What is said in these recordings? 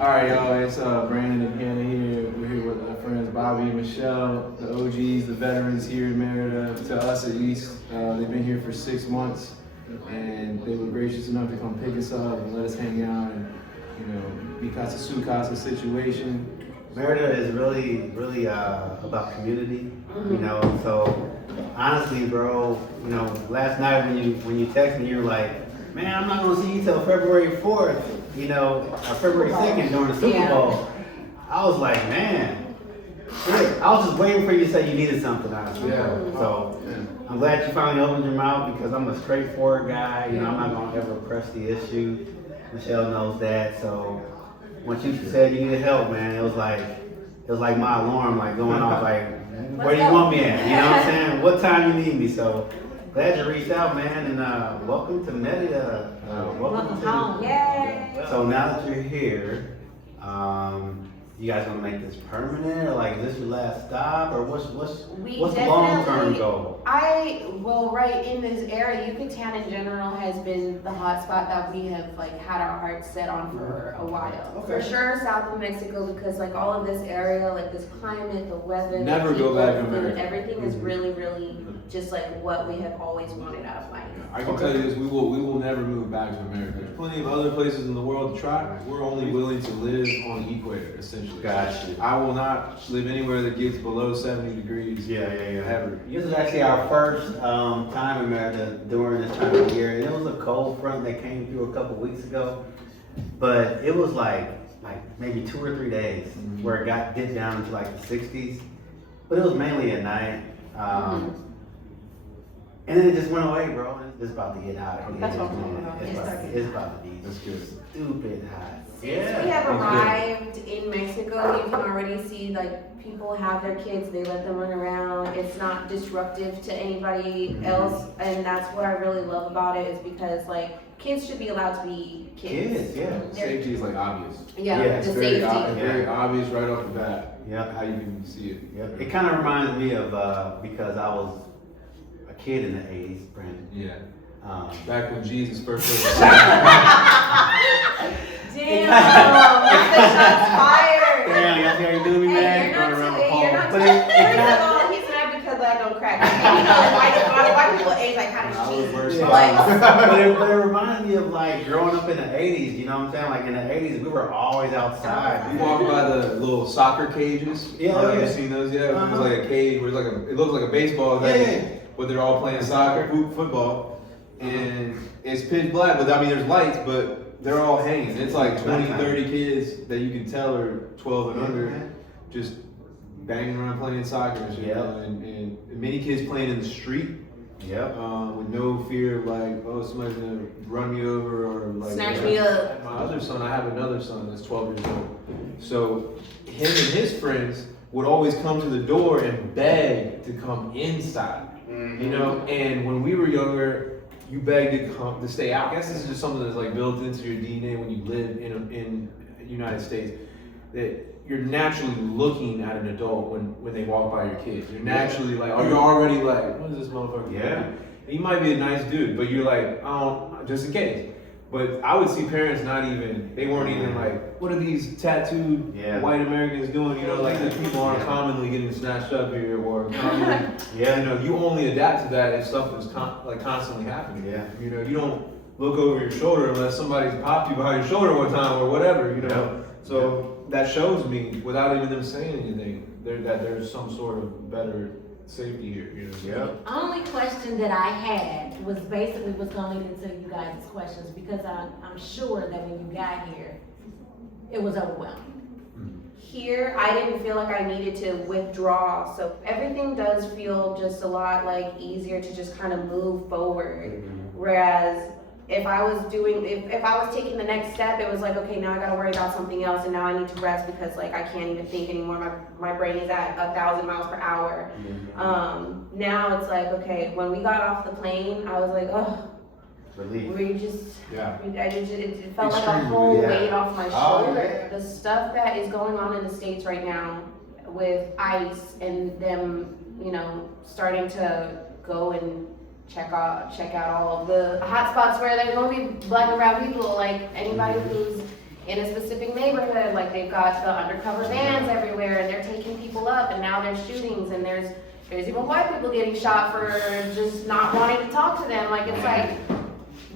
Alright, y'all, it's Brandon and Hannah here. We're here with our friends Bobby and Michelle, the OGs, the veterans here in Merida, to us at least. They've been here for 6 months, and they were gracious enough to come pick us up and let us hang out and, be casa su casa situation. Merida is really about community, so honestly, bro, last night when you text me, you're like, man, I'm not gonna see you till February 4th, or February 2nd during the Super Bowl. I was like, man, shit. I was just waiting for you to say you needed something, honestly. Yeah. So I'm glad you finally opened your mouth because I'm a straightforward guy. I'm not gonna ever press the issue. Michelle knows that. So once you said you needed help, man, it was like my alarm going off, like, where do you want me at? You know what I'm saying? What time you need me? So glad you reached out, man, and welcome to Merida. Welcome home. Yay! So now that you're here, you guys gonna make this permanent, or is this your last stop, or what's the long-term goal? Right in this area, Yucatan in general has been the hot spot that we have had our hearts set on for a while. Okay. For sure, south of Mexico, because all of this area, this climate, the weather, Never the go people, back to the food, America. everything is really just what we have always wanted out of life. I can tell you this, we will never move back to America. There's plenty of other places in the world to try. We're only willing to live on the equator, essentially. Gotcha. I will not live anywhere that gets below 70 degrees. Ever. This is actually our first time in Merida during this time of year, and it was a cold front that came through a couple weeks ago, but it was like maybe 2 or 3 days where it got dipped down into the 60s, but it was mainly at night. And then it just went away, bro. It's about to get hot again. That's what I'm talking about. It's about to be That's good. stupid hot. Since we have arrived in Mexico, you can already see people have their kids, they let them run around. It's not disruptive to anybody else, and that's what I really love about it is because kids should be allowed to be kids. Safety is obvious. Yeah, the Very, safety. very obvious right off the bat. Yep. How you can see it. Yep. It kind of reminds me of because I was a kid in the 80s, Brandon. Yeah. Back when Jesus first was Damn, the shots fired. Damn, y'all see how you doing me, man? You're Going around not the pole. too, But it first kind of all, he's mad because I don't crack. White people age kind I of was cheese. worse Yeah. off. but it reminds me of growing up in the 80s, you know what I'm saying? In the 80s, we were always outside. You walk by the little soccer cages. Yeah, Have yeah. you seen those yet? It was like a cage where it looks like a baseball thing, but they're all playing soccer, football, and it's pitch black. But there's lights, but they're all hanging. It's 20, 30 kids that you can tell are 12 and under, just banging around playing soccer and shit. Yep. And many kids playing in the street. Yep. With no fear of somebody's gonna run me over or Snatch me up. My other son, I have another son that's 12 years old. So him and his friends would always come to the door and beg to come inside. And when we were younger, you begged to stay out. I guess this is just something that's built into your DNA when you live in the United States. That you're naturally looking at an adult when they walk by your kids. You're naturally you're already what is this motherfucker doing? And he might be a nice dude, but you're oh, just in case. But I would see parents they weren't even what are these tattooed white Americans doing? These people aren't commonly getting snatched up here or commonly, you only adapt to that if stuff is constantly happening. You don't look over your shoulder unless somebody's popped you behind your shoulder one time or whatever, So that shows me, without even them saying anything, that there's some sort of better safety here. The only question that I had was basically what's going to lead into you guys' questions because I'm sure that when you got here, it was overwhelming. Here, I didn't feel like I needed to withdraw, so everything does feel just a lot easier to just kind of move forward. Whereas if I was taking the next step, it was okay, now I gotta worry about something else, and now I need to rest because I can't even think anymore. My brain is at 1,000 miles per hour. Now it's okay, when we got off the plane, I was oh, Relief. it felt like a whole weight off my shoulder. The stuff that is going on in the States right now with ICE and them, starting to go and check out all of the hot spots where there's going to be black and brown people. Anybody who's in a specific neighborhood, like they've got the undercover vans everywhere and they're taking people up and now there's shootings and there's even white people getting shot for just not wanting to talk to them. Like it's like,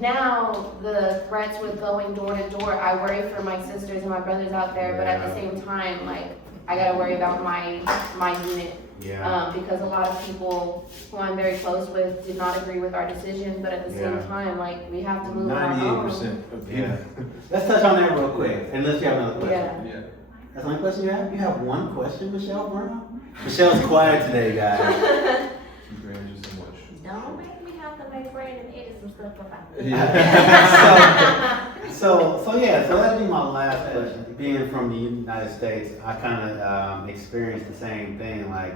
now the threats with going door to door, I worry for my sisters and my brothers out there, but at the same time, like, I gotta worry about my unit. Because a lot of people who I'm very close with did not agree with our decision, but at the same time, like, we have to move on our own. 98% of people. Let's touch on that real quick, unless you have another question. Yeah. That's the only question you have? You have one question, Michelle Brown? Michelle's quiet today, guys. Grant you so much. Don't make me have to make Brandon edit some stuff up. So that'd be my last question. Being from the United States, I kind of experienced the same thing. Like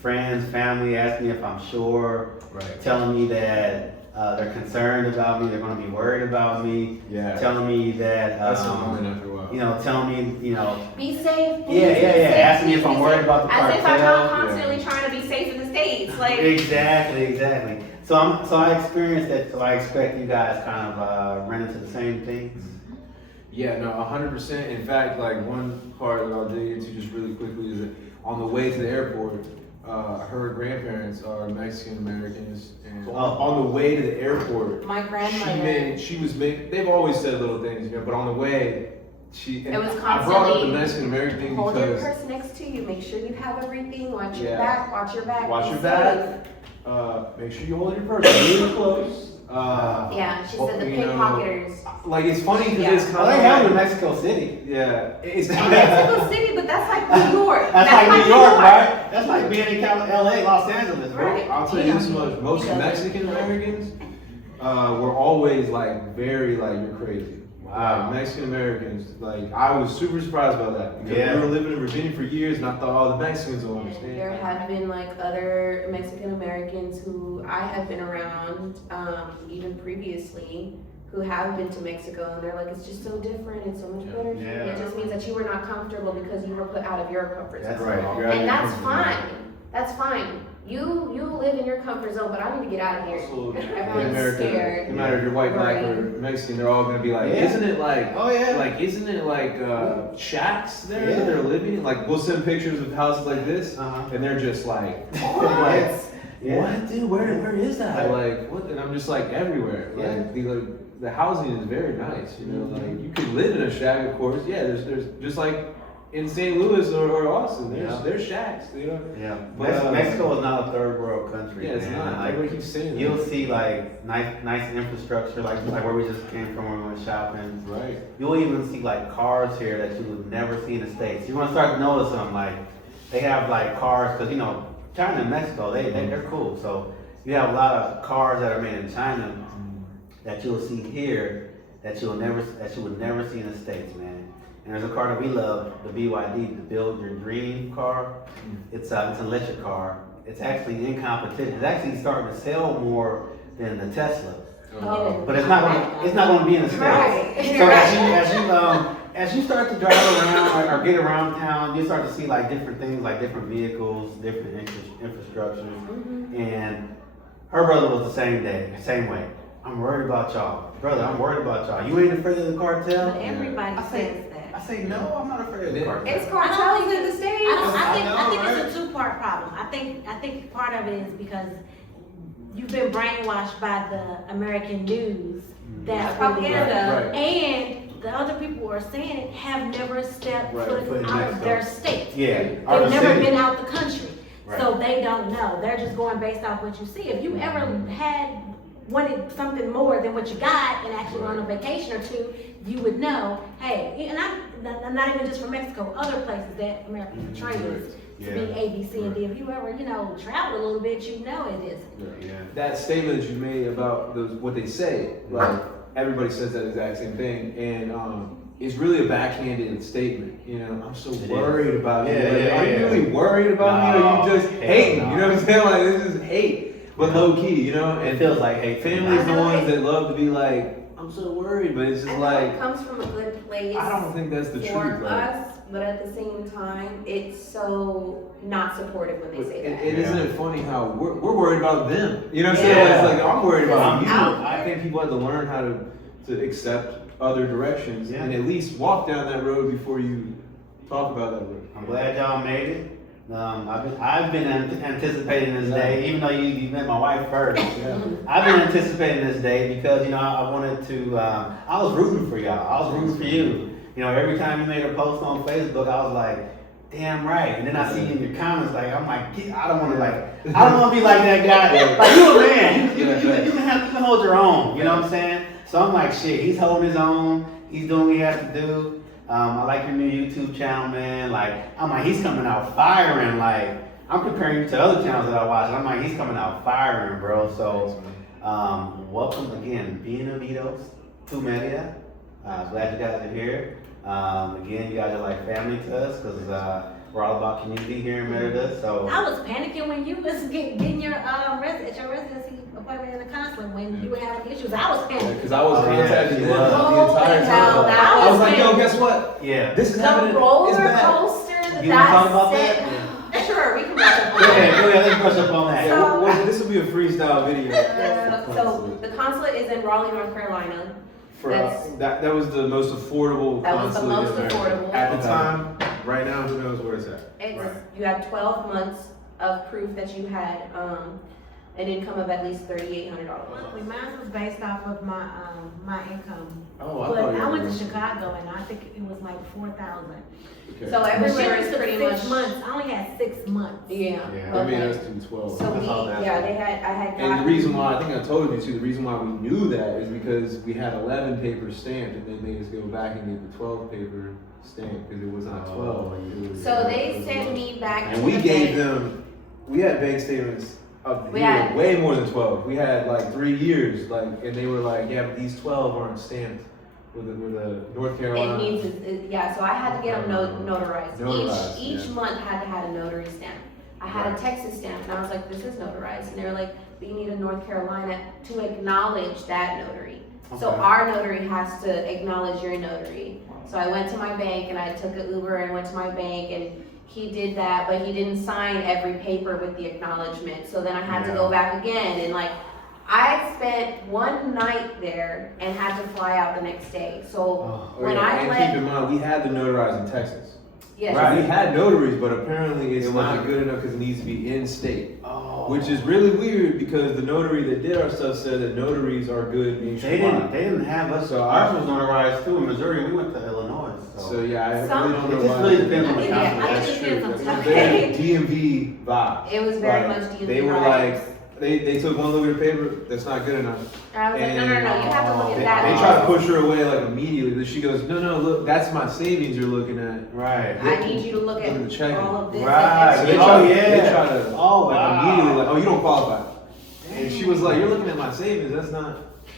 friends, family ask me if I'm sure, telling me that they're concerned about me, they're going to be worried about me, telling me that that's annoying after a while. you know, telling me, you know, Be safe. asking me if I'm worried about the As cartel. if I'm not constantly trying to be safe in the States. Like, Exactly. So I experienced that. So I expect you guys kind of run into the same things. Yeah, no, 100%. In fact, like one part that I'll dig into just really quickly is that on the way to the airport, her grandparents are Mexican Americans, and on the way to the airport, My grandmother. they've always said little things, you know, but on the way, It was I brought up the constantly, Mexican American thing hold your because purse next to you, make sure you have everything, watch your Yeah. back, watch your back. watch be your safe. back, make sure you hold your purse really close. Yeah, she said the you know, pickpocketers. Like it's funny because Yeah. it's kind Well, of they have it in Mexico City. yeah, it's in Mexico City, but that's like New York. That's like New York, right? That's like being in LA, Los Angeles, bro. Right. I'll tell you this much: most Mexican Americans were always like very like you're crazy. Wow. Mexican Americans, like I was super surprised by that because Yeah. we were living in Virginia for years, and I thought all the Mexicans will understand. There have been like other Mexican Americans who I have been around, even previously, who have been to Mexico, and they're like, it's just so different, it's so much better. Yeah. It just means that you were not comfortable because you were put out of your comfort zone. That's right. You're out of And your that's comfort zone. fine. That's fine. You live in your comfort zone, but I need to get out of here. Absolutely. In Everyone's America, scared. no matter if you're white, black, or Mexican, they're all gonna be like, Yeah. isn't it like, Oh, yeah. like, isn't it like shacks there Yeah. that they're living in? Like, we'll send pictures of houses like this, and they're just like, What? what, dude? Where is that? Like, what? And I'm just like everywhere. Like, the housing is very nice. You know, like you could live in a shack, of course. Yeah, there's just like in St. Louis or Austin, there's shacks. You know. Yeah. But, Mexico is not a third world country. Yeah, it's man. not. Like, Everybody keeps saying that. you'll see like nice infrastructure, like where we just came from when we went shopping. Right. You'll even see like cars here that you would never see in the States. You're gonna start to notice them, like they have like cars, cause you know, China and Mexico, they're cool. So you have a lot of cars that are made in China that you'll see here that you would never see in the States, man. And there's a car that we love, the BYD, the Build Your Dream car. It's an electric car. It's actually in competition. It's actually starting to sell more than the Tesla. Oh. But it's not going to be in the States. Right. So as you start to drive around or get around town, you start to see like different things, like different vehicles, different infrastructures. And her brother was the same way. I'm worried about y'all. Brother, I'm worried about y'all. You ain't afraid of the cartel? But everybody I say- says that. I say, no, I'm not afraid of the cartel. It's cartels in the States. I think know, it's a two-part problem. I think part of it is because you've been brainwashed by the American news. That's propaganda. Right. And the other people who are saying it have never stepped Foot foot in out of Mexico. their state. Yeah. They've never been out the country. Right. So they don't know. They're just going based off what you see. If you ever wanted something more than what you got and actually went on a vacation or two, you would know, hey, and I'm not even just from Mexico, other places that America portrays to be A, B, C, and D. If you ever, traveled a little bit, you know it isn't. Yeah. That statement that you made about what they say, like everybody says that exact same thing, and it's really a backhanded statement. I'm so worried about you. Are you really worried about me, or you just hating? You know what I'm saying? Like this is hate. But low key, and It feels like hate. family's the ones that love to be like, I'm so worried, but it's just I know like, it comes from a good place. I don't think that's the for truth. Like, us, but at the same time, it's so not supportive when they say that. and isn't it funny how we're worried about them? You know what I'm Yeah. saying? It's like I'm worried about you. Out I think people have to learn how to accept other directions and at least walk down that road before you talk about that road. I'm glad y'all made it. I've been anticipating this day, even though you met my wife first. I've been anticipating this day because, you know, I wanted to, I was rooting for y'all. I was rooting for you. You know, every time you made a post on Facebook, I was like, damn right. And then I see in your comments, like, I'm like, I don't want to be like that guy. Like, you a man. You can hold your own. You know what I'm saying? So I'm like, shit, he's holding his own. He's doing what he has to do. I like your new YouTube channel, man. Like, I'm like, he's coming out firing. Like, I'm comparing you to other channels that I watch. And I'm like, he's coming out firing, bro. So, welcome again, bienvenidos to Merida. Glad you guys are here. Again, you guys are like family to us because we're all about community here in Merida. So I was panicking when you was getting your residency appointment in the consulate when you were having issues. I was panicking. Because I was contacting them the Oh, entire time. wow. I was like, yo, guess what? yeah. This is The happening. roller It's bad. coaster that You wanna talk that about set. that? Sure, we can watch it. Go ahead, let's brush up on that. Yeah, this will be a freestyle video. So the consulate is in Raleigh, North Carolina. For That's- that was the most affordable That was the consulate most in America. affordable. At the time. Right now, who knows where it's at? It's, Right. you had 12 months of proof that you had an income of at least $3,800. Monthly, mine was based off of my income. Oh, I But thought you I were went to doing- Chicago and I think it was like 4,000. Okay. So But everywhere she is took pretty 6 much. months. I only had 6 months. Yeah. I mean, Okay. that's 212. So we, That's all that. yeah, I had And the gotten- reason why, I think I told you too, the reason why we knew that is because we had 11 papers stamped and they made us go back and get the 12 paper stamp because it was not 12. It was- So it they was sent 11. me back to And we the gave bank. them, we had bank statements of the We year, had- way more than 12. We had like 3 years, like, and they were like, yeah, but these 12 aren't stamped with the North Carolina. It needs, yeah, so I had to get them notarized. Notarized, Each yeah. month had to have a notary stamp. I had Right. a Texas stamp, and I was like, this is notarized. And they were like, but you need a North Carolina to acknowledge that notary. So Okay. our notary has to acknowledge your notary. So I went to my bank and I took an Uber and went to my bank and he did that, but he didn't sign every paper with the acknowledgement. So then I had to go back again and like, I spent one night there and had to fly out the next day. So Oh, when yeah, I and left, keep in mind, we had the notarized in Texas. yes, Right. We had notaries, but apparently it's It not wasn't- good enough because it needs to be in state. Oh. Which is really weird because the notary that did our stuff said that notaries are good They nationwide. didn't have us. So Ours was notarized too in Missouri. We went to Illinois. So yeah, I Some- really don't it know just why. really depends on the Yeah, consulate. I That's think it true. depends on That's the very time. DMV vibe. it was very Like, much DMV They were vibes. like, they took one look at the paper, that's not good enough. I was like, no, you have to look at They, that. they try to push her away like immediately. She goes, no, look, that's my savings you're looking at. Right. I need you to look at Look at the checking. all of this. Right. So and they Oh, try, yeah. they try to Oh, like wow. immediately like, oh, you don't qualify. And she was like, you're looking at my savings, that's not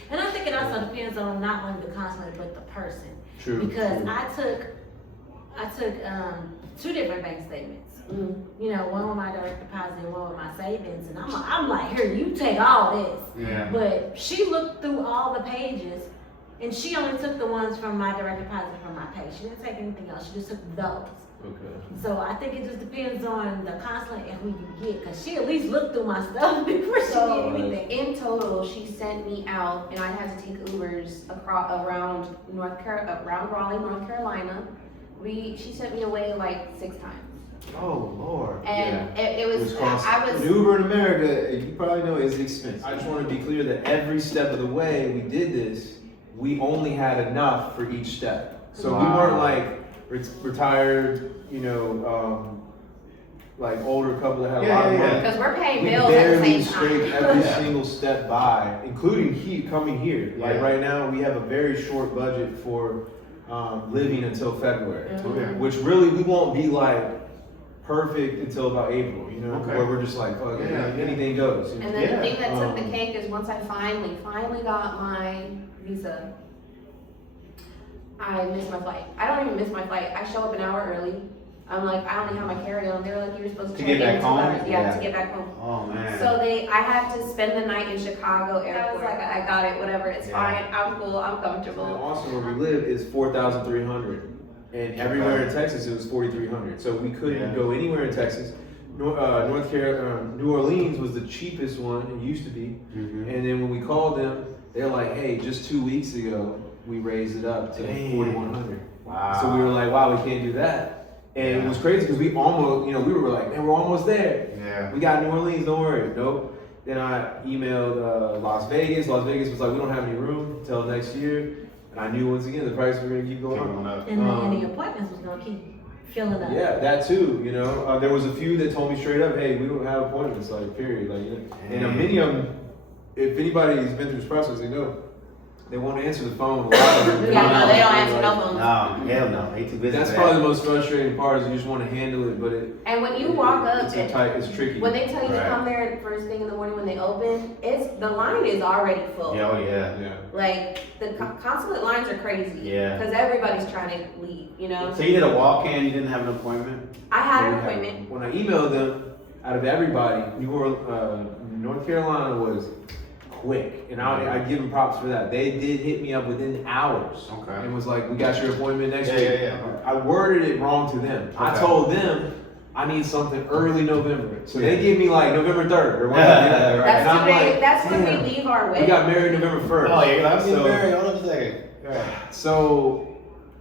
And I think it also depends on not only the consulate but the person. true. Because I took 2 different bank statements. Mhm. You know, one with my direct deposit and one with my savings. And I'm like, here, you take all this. Yeah. But she looked through all the pages and she only took the ones from my direct deposit from my pay. She didn't take anything else. She just took those. Okay. So I think it just depends on the consulate and who you get. Cause she at least looked through my stuff before she So did anything. in total, she sent me out, and I had to take Ubers around around Raleigh, North Carolina. She sent me away like 6 times, Oh Lord. and it was Wisconsin. I was An Uber in America, you probably know, is expensive. I just want to be clear that every step of the way we did this, we only had enough for each step. So we Wow. weren't like retired, like older couple that had a lot of Yeah, money. because we're paying We bills at the barely same scraped time. every Yeah. single step by, including coming here. Like Yeah. right now, we have a very short budget for living until February, Okay. which really we won't be like perfect until about April. You know, Okay. where we're just like, fuck, Yeah. anything goes. You know? And then Yeah. the thing that took the Um, cake is once I finally got my visa, I missed my flight. I don't even miss my flight. I show up an hour early. I'm like, I only have my carry-on. They were like, you were supposed to To check get in back in 2 home? hours. Yeah, Yeah. to get back home. Oh man. So I had to spend the night in Chicago airport. I was like, I got it, whatever, it's Yeah. fine, I'm cool, I'm And comfortable. Austin, where we live, is 4,300, and everywhere in Texas it was 4,300. So we couldn't Yeah. go anywhere in Texas. North Carolina, New Orleans was the cheapest one. It used to be. Mhm. And then when we called them, they're like, "Hey, just 2 weeks ago, we raised it up to Damn. 4,100. Wow. So we were like, wow, we can't do that. And it was crazy because we almost, we were like, man, we're almost there. Yeah. We got New Orleans, don't worry. Nope. Then I emailed Las Vegas. Las Vegas was like, we don't have any room until next year. And I knew once again the price was going to keep going up. And the appointments was gonna keep filling up. Yeah, that too. There was a few that told me straight up, hey, we don't have appointments, like period. And many of them, if anybody's been through this process, they know they won't answer the phone. Yeah, no, they don't answer no phones. No, hell no. They too busy. That's probably the most frustrating part is you just want to handle it, but And when you walk up, it's tricky. when they tell you to come there first thing in the morning when they open, the line is already full. Oh yeah. Yeah. Like the consulate lines are crazy. Yeah. Because everybody's trying to leave, So you did a walk-in, you didn't have an appointment? I had an appointment. When I emailed them, out of everybody, North Carolina was quick, and I give them props for that. They did hit me up within hours, Okay. and was like, "We got your appointment next Yeah, week." yeah. I worded it wrong to them. I Okay. told them I need something early November, so Yeah. they give me like November 3rd or whatever. That's And I'm today. like, That's when "Damn, we leave our we wedding. got married November 1st. Oh, yeah, I'm getting So- married. Hold on a second. Right. So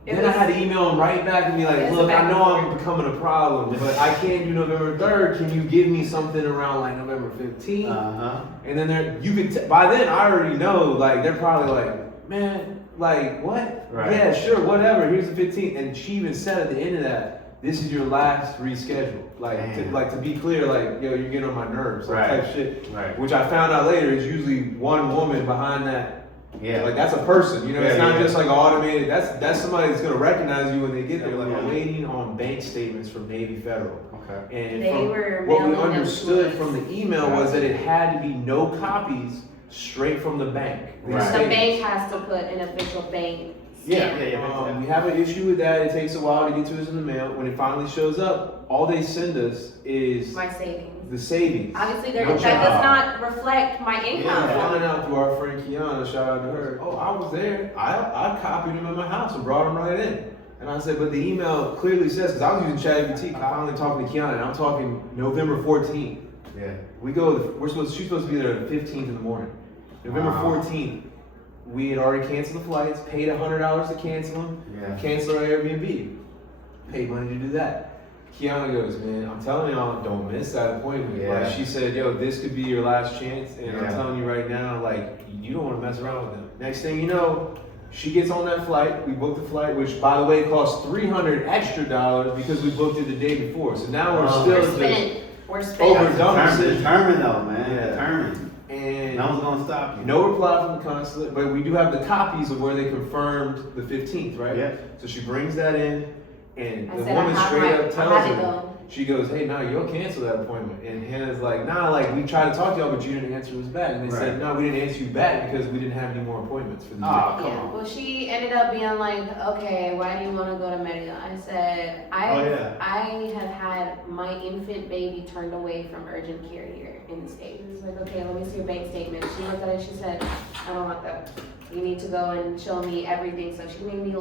It then I was- had to email them right back and be like, It's look, back I know and I'm becoming a problem, but I can't do November 3rd. Can you give me something around like November 15th? Uh-huh. And then by then I already know, like, they're probably like, man, like, what? Right. Yeah, sure, whatever. Here's the 15th. And she even said at the end of that, this is your last reschedule. To be clear, like, yo, you're getting on my nerves, like, Right. type shit. Right. Which I found out later is usually one woman behind that. Yeah. Like that's a person, it's Yeah, not yeah. just like automated. That's somebody that's gonna recognize you when they get there. Like Yeah. I'm waiting on bank statements from Navy Federal. Okay. And They from were what we mailing them to understood us. from the email was that it had to be no copies straight from the bank. These Right. The statements. bank has to put an official bank Yeah, stamp. yeah. We have an issue with that. It takes a while to get to us in the mail. When it finally shows up, all they send us is My savings. the savings. Obviously, No that job. does not reflect my income. I found out through our friend Kiana, shout out to her. Oh, I was there. I copied him at my house and brought him right in. And I said, but the email clearly says, because I was using ChatGPT, finally talking to Kiana, and I'm talking November 14th. Yeah. She's supposed to be there on the 15th in the morning. November Wow. 14th, we had already canceled the flights, paid $100 to cancel them, Yeah. cancel our Airbnb, paid money to do that. Kiana goes, man, I'm telling y'all, don't miss that appointment. Yeah. Like she said, yo, this could be your last chance, and I'm Yeah. telling you right now, like you don't want to mess around with them. Next thing you know, she gets on that flight. We booked the flight, which by the way cost $300 extra because we booked it the day before. So now we're Oh. still We're just spinning. We're spinning. Overdone. Determined though, man. Yeah. Determined. and No one's gonna stop you. no reply from the consulate, but we do have the copies of where they confirmed the 15th, right? Yeah. So she brings that in, and I the said, woman I have straight my- up I tells had to her, go. she goes, hey, no, you'll cancel that appointment. And Hannah's like, nah, like, we tried to talk to y'all, but you didn't answer us back. And they said, Right. no, we didn't answer you back because we didn't have any more appointments for the Oh, day. come Yeah, on. well, she ended up being like, okay, why do you want to go to Merida? I said, Oh, yeah. I have had my infant baby turned away from urgent care here in the States. It's like, okay, let me see your bank statement. She looked at it, she said, I don't want that. You need to go and show me everything. So she made me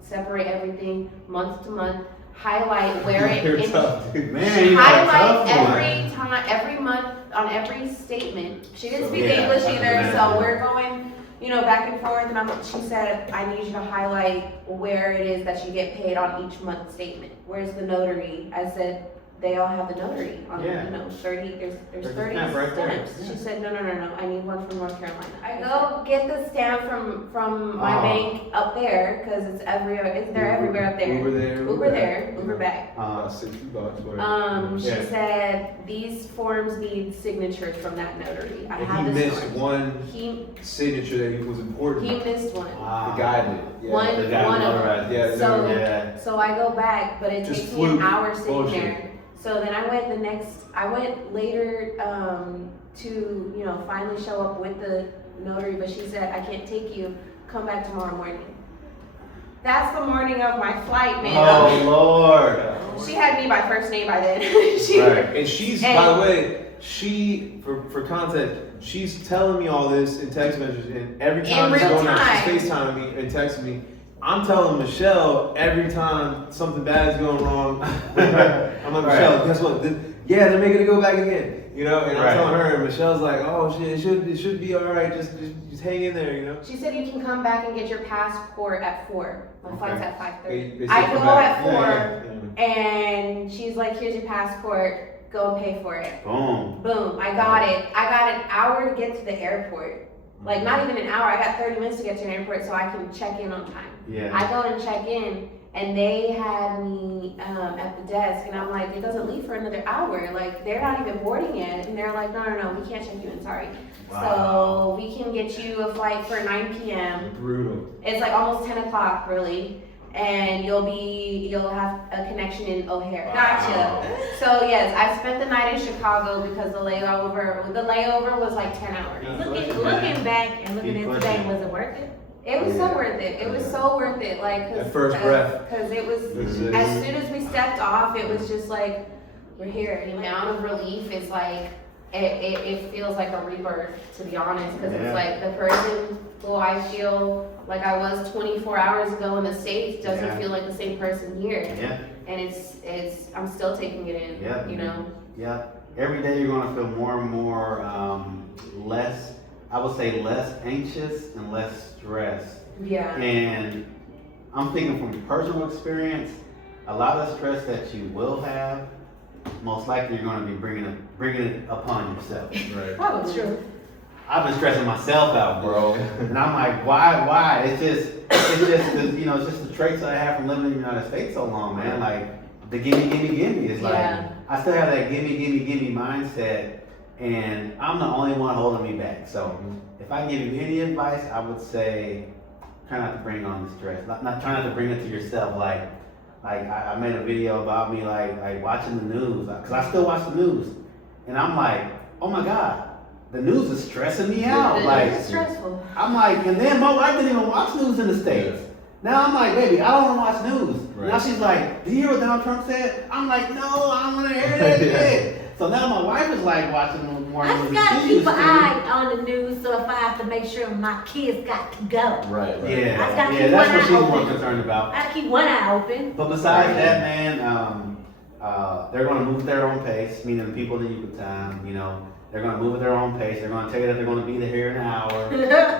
separate everything month to month, highlight where it, You're in, tough, dude. Man, she you got a highlights tough one. every time, every month, on every statement. She didn't So, speak yeah, English I can either, so imagine. we're going, back and forth, and she said, I need you to highlight where it is that you get paid on each month statement. Where's the notary? I said, they all have the notary on, Yeah. 30, there's There's a 30 stamp right there. stamps. Yeah. She said, no, I need one from North Carolina. I go get the stamp from my Oh. bank up there, cause they're everywhere up there. Uber there, Uber there, Uber back. About $60, whatever. She Yeah. said, these forms need signatures from that notary. I have And he this missed one. one He, signature that was important. he missed one. The guy did. Yeah. One- The guy one of them. notarized. Yeah, So, Yeah. so I go back, but it Just takes me an fluke. hour sitting Bullshit. there. So then I went later, to, finally show up with the notary, but she said, I can't take you, come back tomorrow morning. That's the morning of my flight, man. Oh Lord. She had me by first name by then. Right. And she's, And- by the way, for context, she's telling me all this in text messages, and every time In she's real going out, time. she's FaceTiming me and texting me. I'm telling Michelle every time something bad is going wrong. I'm like, Michelle, guess what? Yeah, they're making it go back again. You know, and I'm telling her, and Michelle's like, oh shit, it should be all right. Just hang in there, you know. She said you can come back and get your passport at 4. My flight's at 5:30. They I come go back. at 4, and she's like, here's your passport. Go and pay for it. Boom. Boom. I got it. I got an hour to get to the airport. Like, not even an hour. I got 30 minutes to get to an airport so I can check in on time. Yeah. I go and check in, and they had me at the desk, and I'm like, it doesn't leave for another hour. Like, they're not even boarding yet. And they're like, no, we can't check you in, sorry. Wow. So we can get you a flight for 9 p.m. Brutal. It's like almost 10 o'clock, really. And you'll have a connection in O'Hare. Wow. Gotcha. So yes, I spent the night in Chicago because the layover was like 10 hours. Looking back and looking at today, was it worth it? It was so worth it. It was so worth it. Like, That first breath. Because it was, as soon as we stepped off, it was just like, we're here. The amount of relief is like, it feels like a rebirth, to be honest. Because it's like the person who I feel like I was 24 hours ago in the States doesn't feel like the same person here. Yeah. And it's I'm still taking it in, you know? Yeah. Every day you're going to feel more and more less, I would say less anxious and less stressed. Yeah. And I'm thinking from personal experience, a lot of stress that you will have, most likely you're going to be bringing it upon yourself. Right. Probably true. I've been stressing myself out, bro. And I'm like, why? It's just it's just the traits that I have from living in the United States so long, man. Like the gimme. It's like I still have that gimme mindset, and I'm the only one holding me back. So if I give you any advice, I would say try not to bring on the stress. Not try not to bring it to yourself. Like I made a video about me like watching the news, because I still watch the news, and I'm like, oh my God. The news is stressing me out. It's stressful. I'm like, and then my wife didn't even watch news in the States. Now I'm like, baby, I don't want to watch news. Right. Now she's like, did you hear what Donald Trump said? I'm like, no, I don't want to hear that shit. So now my wife is like watching more I news. just gotta keep an eye on the news, so if I have to make sure my kids got to go. Right. Yeah, I just gotta yeah, keep that's one what eye she's more open. concerned about. I gotta keep one eye open. But besides that, man, they're going to move at their own pace, meaning the people in the Yucatan, you know. They're going to move at their own pace. They're going to tell you that they're going to be here in an hour.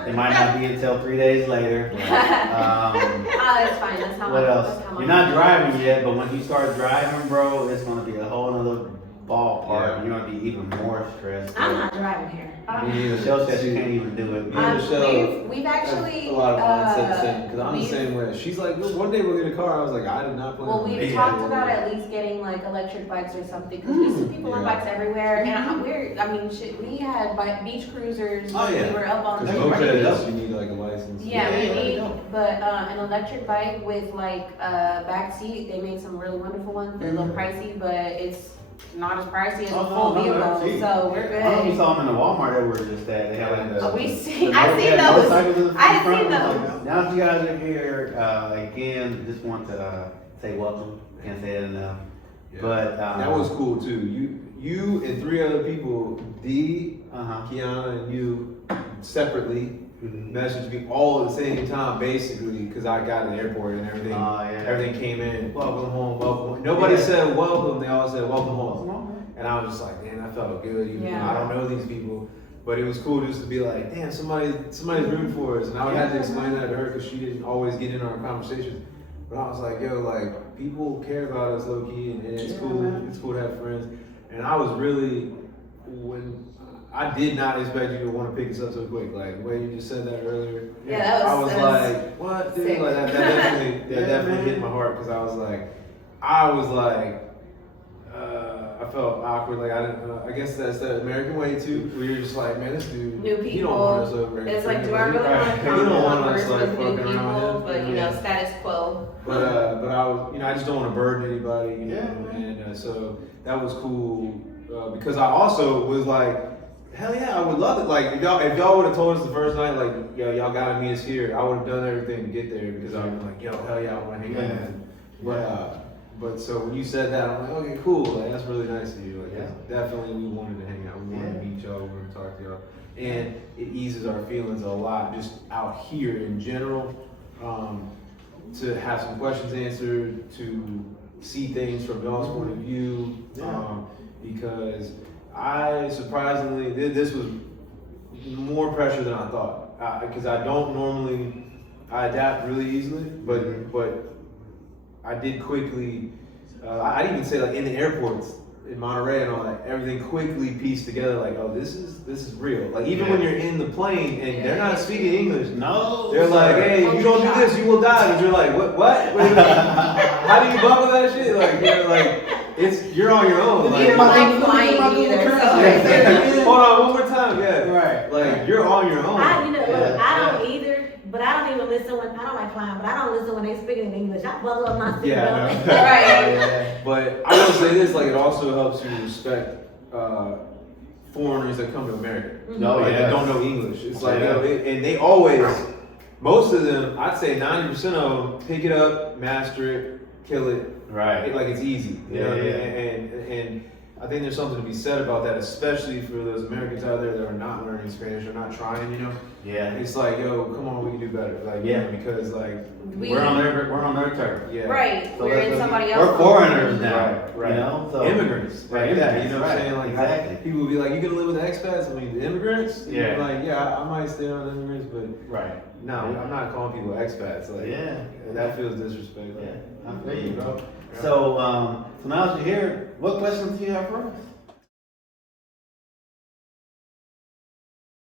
They might not be until 3 days later. Oh, that's fine. That's how What else? That's how You're not driving yet, but when you start driving, bro, it's going to be a whole other ballpark. Yeah. You're going to be even more stressed. I'm not driving here. Michelle said she can't even do it. Me and Michelle we've actually a lot of mindset the same, because I'm the we've- same way. She's like, "Look, one day we'll get a car." I was like, I did not plan. Well, on we've it. talked about at least getting like electric bikes or something, because we see people on Yeah. bikes everywhere, and we had beach cruisers. Oh, yeah. We were up on Because mopeds, you need like a license. Yeah, Yeah, we yeah, need, yeah. but an electric bike with like a back seat, they make some really wonderful ones. They're a little pricey, but it's not as pricey as a full vehicle, so we're I don't know if you good. saw them in the Walmart that were just that. They had like the. We the see, I seen yeah, those. motorcycles in the I front. seen those. Now that you guys are here, again, just want to say welcome. Can't say that enough. Yeah. But that was cool too. You and 3 other people, Dee, Uh-huh. Kiana, and you separately messaged me all at the same time, basically, because I got to the airport and everything. Yeah. Everything came in. Welcome home. Welcome home. Nobody said welcome. They all said welcome home. Welcome. And I was just like, man, that felt good. Even though Yeah. I don't know these people, but it was cool just to be like, damn, somebody's rooting for us. And I would have to explain that to her because she didn't always get in our conversations. But I was like, yo, like people care about us low key, and it's cool. Man. It's cool to have friends. And I was really, I did not expect you to want to pick us up so quick. Like the way you just said that earlier. Yeah, that I was was like, what, dude? sick. Like that definitely, Yeah, definitely man. hit my heart because I was like, I felt awkward. Like I didn't. I guess that's the American way too. Where you're just like, man, this dude. New He don't want us people. over. It's like, do I really want to He come don't want on us first like with new fucking around people, with but him. you know, Yeah. status quo. But I was, I just don't want to burden anybody, you know. Yeah. And so that was cool because I also was like, hell yeah, I would love it. Like if y'all would have told us the first night, like, yo, y'all gotta meet us here, I would have done everything to get there because I was like, yo, hell yeah, I want to hang out. with you. But so when you said that, I'm like, okay, cool. Like that's really nice of you. Like definitely we wanted to hang out. We wanted to meet y'all. We wanted to talk to y'all. And it eases our feelings a lot just out here in general. to have some questions answered, to see things from y'all's point of view, because I surprisingly, this was more pressure than I thought, because I don't normally, I adapt really easily, but I did quickly, I'd even say like in the airports, in Monterey and all that, everything quickly pieced together like, oh, this is real. Like even when you're in the plane and they're not speaking English, they're like, hey, if you don't do this, you will die. And you're like, what? How do you bubble that shit? Like, you're like, you're on your own. Like, You don't like flying either, so. hold on, one more time, yeah. Right. Like you're on your own. Look, I don't either, but I don't even listen when, I don't like flying, but I don't listen when they speaking in English. I buckle up my seatbelt. Yeah, no. Right. But I will say this, like it also helps you respect foreigners that come to America. No, like, that don't know English. It's like, and they always, most of them, I'd say 90% of them, pick it up, master it, kill it. Right. Like it's easy. You know what I mean? And I think there's something to be said about that, especially for those Americans out there that are not learning Spanish or not trying, you know? Yeah. It's like, yo, come on, we can do better. Like, you know, because like, we're on their turf. yeah. Right, So we're in somebody else's. We're foreigners now. Right. You know? So, Immigrants, like Right, that, you know what I'm right, saying? Like exactly. people will be like, you gonna live with the expats? I mean, the immigrants? Yeah. You're like, yeah, I might stay on the immigrants, but Right. no, I'm not calling people expats. Like, that feels disrespectful. Yeah. I feel you, bro. So, so now that you're here, what questions do you have for us?